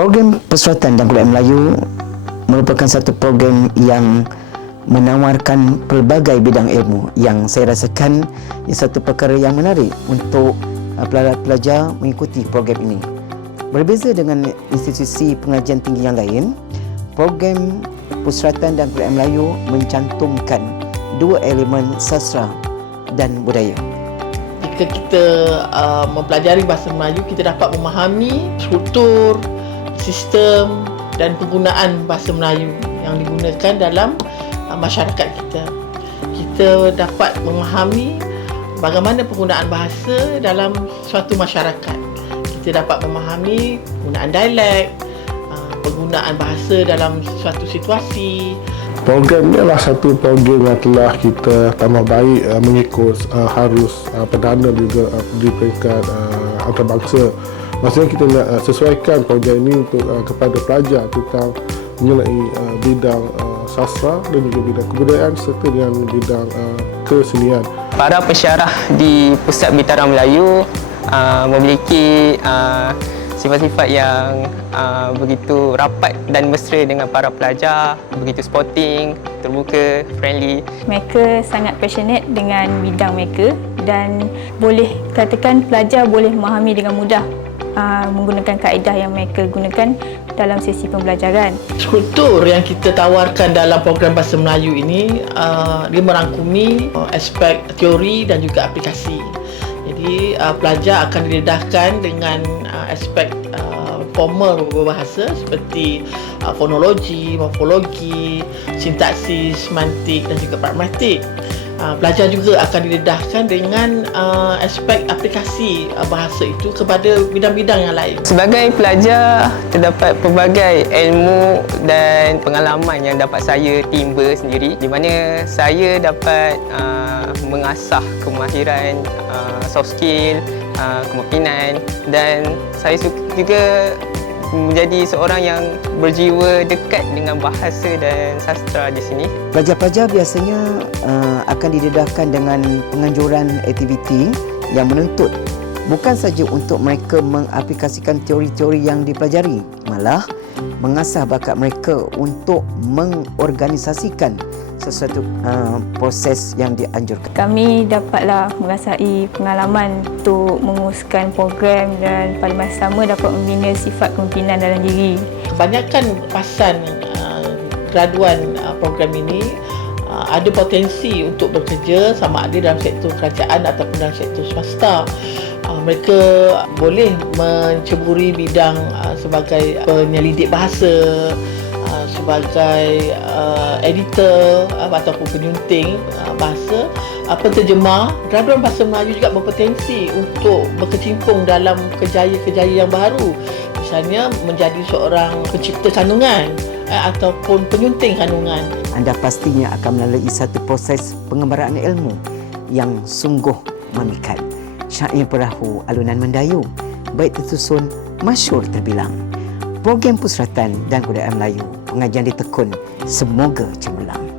Program Perseratan dan Kebudayaan Melayu merupakan satu program yang menawarkan pelbagai bidang ilmu yang saya rasakan ini satu perkara yang menarik untuk uh, pelajar-pelajar mengikuti program ini. Berbeza dengan institusi pengajian tinggi yang lain, program Pusratan dan Kebudayaan Melayu mencantumkan dua elemen sastra dan budaya. Jika kita uh, mempelajari bahasa Melayu, kita dapat memahami struktur, sistem dan penggunaan bahasa Melayu yang digunakan dalam uh, masyarakat kita. Kita dapat memahami bagaimana penggunaan bahasa dalam suatu masyarakat. Kita dapat memahami penggunaan dialek, uh, penggunaan bahasa dalam suatu situasi. Program ni adalah satu program yang telah kita tambah baik uh, mengikut harus perdana juga di peringkat antarabangsa. Maksudnya kita nak uh, sesuaikan program ini untuk uh, kepada pelajar tentang mengenai uh, bidang uh, sastra dan juga bidang kebudayaan serta dengan bidang uh, kesenian. Para pensyarah di Pusat Bintara Melayu uh, memiliki uh, sifat-sifat yang uh, begitu rapat dan mesra dengan para pelajar, begitu sporting, terbuka, friendly. Mereka sangat passionate dengan bidang mereka dan boleh katakan pelajar boleh memahami dengan mudah uh, menggunakan kaedah yang mereka gunakan dalam sesi pembelajaran. Struktur yang kita tawarkan dalam program Bahasa Melayu ini uh, dia merangkumi uh, aspek teori dan juga aplikasi. Jadi uh, pelajar akan didedahkan dengan uh, aspek uh, formal berbahasa seperti uh, fonologi, morfologi, sintaksis, semantik dan juga pragmatik. Pelajar juga akan didedahkan dengan uh, aspek aplikasi uh, bahasa itu kepada bidang-bidang yang lain. Sebagai pelajar, terdapat pelbagai ilmu dan pengalaman yang dapat saya timba sendiri di mana saya dapat uh, mengasah kemahiran uh, soft skill, uh, kemungkinan dan saya juga menjadi seorang yang berjiwa dekat dengan bahasa dan sastra di sini. Pelajar-pelajar biasanya uh, akan didedahkan dengan penganjuran aktiviti yang menuntut bukan saja untuk mereka mengaplikasikan teori-teori yang dipelajari, malah mengasah bakat mereka untuk mengorganisasikan sesuatu uh, proses yang dianjurkan. Kami dapatlah merasai pengalaman untuk menguruskan program dan pada masa sama dapat membina sifat kepimpinan dalam diri. Kebanyakan pasan uh, graduan uh, program ini uh, ada potensi untuk bekerja sama ada dalam sektor kerajaan ataupun dalam sektor swasta. Mereka boleh menceburi bidang uh, sebagai penyelidik bahasa, uh, sebagai uh, editor uh, ataupun penyunting uh, bahasa, uh, penterjemah. Graduan Bahasa Melayu juga berpotensi untuk berkecimpung dalam kejayaan-kejayaan yang baru. Misalnya menjadi seorang pencipta kandungan uh, ataupun penyunting kandungan. Anda pastinya akan melalui satu proses pengembaraan ilmu yang sungguh memikat. Syair perahu alunan mendayu, baik tersusun, masyur terbilang. Program Pusratan dan Kudayaan Melayu, pengajian ditekun, semoga cemerlang.